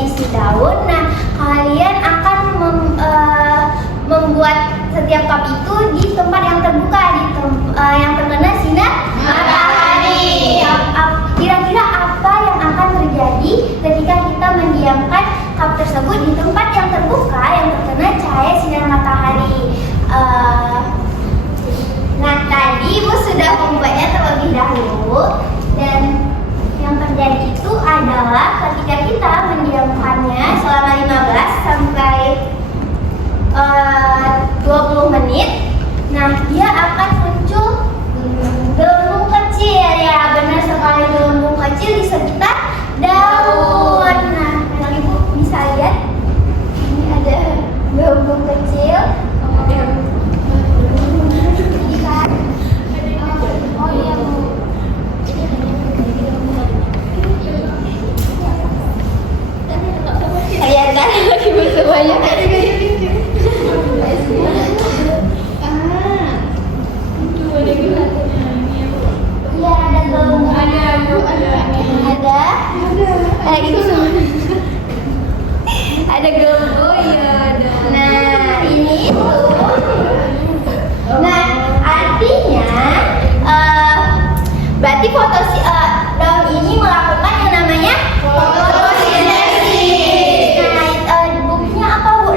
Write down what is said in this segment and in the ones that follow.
diisi daun. Nah, kalian akan membuat setiap cup itu di tempat yang terbuka, yang terkena sinar matahari. Kira-kira apa yang akan terjadi ketika kita mendiamkan cup tersebut di tempat yang terbuka yang terkena cahaya sinar matahari? Nah, tadi Ibu sudah membuatnya terlebih dahulu, dan yang terjadi itu adalah ketika kita mendiamkannya selama 15 sampai 20 menit, nah dia akan muncul gelembung kecil, ya benar sekali, gelembung kecil di sekitar daun. Nah, Ibu bisa lihat ini ada gelembung kecil. Oh iya Bu. Kelihatan lagi semuanya. Iya, ada gelembung. Ada gitu semua. Ada gelembung. Iya, ada. Nah, ini tuh. Nah, artinya berarti daun ini melakukan yang namanya fotosintesis. Nah, buktinya apa Bu?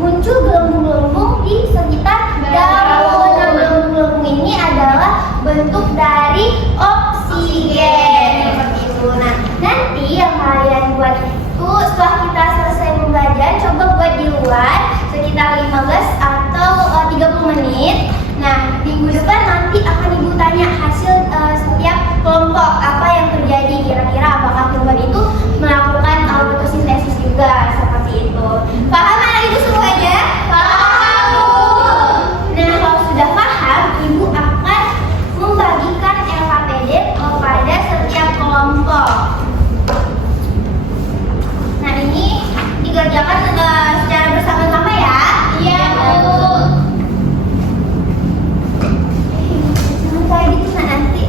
Muncul gelembung-gelembung di sekitar daun. Nah, gelembung-gelembung ini adalah bentuk dari oksigen seperti itu. Nah, nanti yang kalian buat itu setelah kita selesai belajar, coba buat di luar sekitar 15 atau 30 menit. Nah, minggu depan nanti akan Ibu tanya hasil setiap kelompok apa yang terjadi, kira-kira apakah kelompok itu melakukan fotosintesis juga, seperti itu. Paham anak Ibu semuanya? Paham Bu. Nah, kalau sudah paham, Ibu akan membagikan LKPD kepada setiap kelompok. Nah, ini dikerjakan secara bersama-sama ya. Iya Bu. Kayak gitu nanti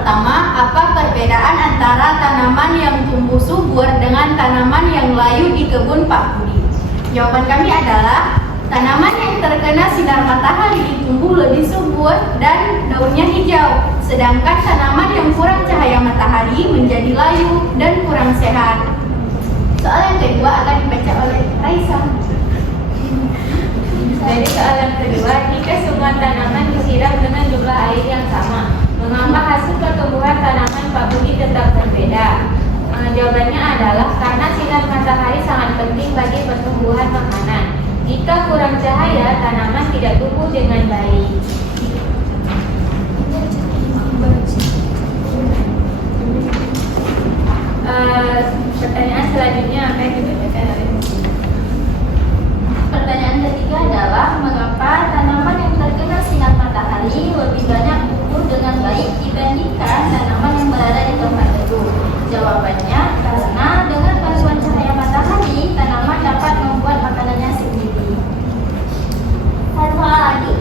pertama, apa perbedaan antara tanaman yang tumbuh subur dengan tanaman yang layu di kebun Pak Budi? Jawaban kami adalah tanaman yang terkena sinar matahari tumbuh lebih subur dan daunnya hijau, sedangkan tanaman yang kurang cahaya matahari menjadi layu dan kurang sehat. Soal yang kedua akan dibaca oleh Raisa. Dari soalan kedua, jika semua tanaman disiram dengan jumlah air yang sama, mengapa hasil pertumbuhan tanaman Pak Budi tetap berbeda? Jawabannya adalah karena sinar matahari sangat penting bagi pertumbuhan makanan. Jika kurang cahaya, tanaman tidak tumbuh dengan baik. Pertanyaan selanjutnya akan dibacakan oleh Pertanyaan ketiga adalah mengapa tanaman yang terkena sinar matahari lebih banyak tumbuh dengan baik dibandingkan tanaman yang berada di tempat teduh? Jawabannya karena dengan bantuan cahaya matahari tanaman dapat membuat makanannya sendiri. Satu hal lagi.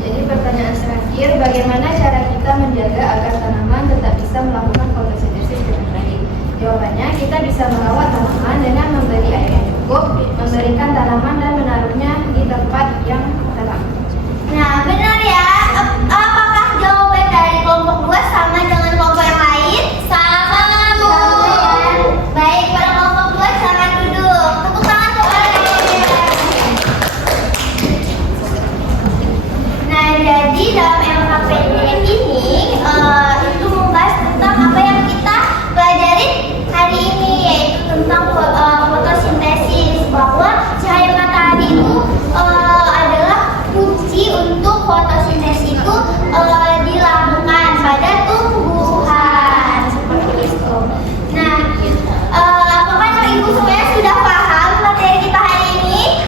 Jadi pertanyaan terakhir, bagaimana cara kita menjaga agar tanaman tetap bisa melakukan fotosintesis dengan baik? Jawabannya, kita bisa merawat tanaman dengan memberi air yang cukup, memberikan tanaman dan menaruhnya di tempat yang terang. Nah, benar ya.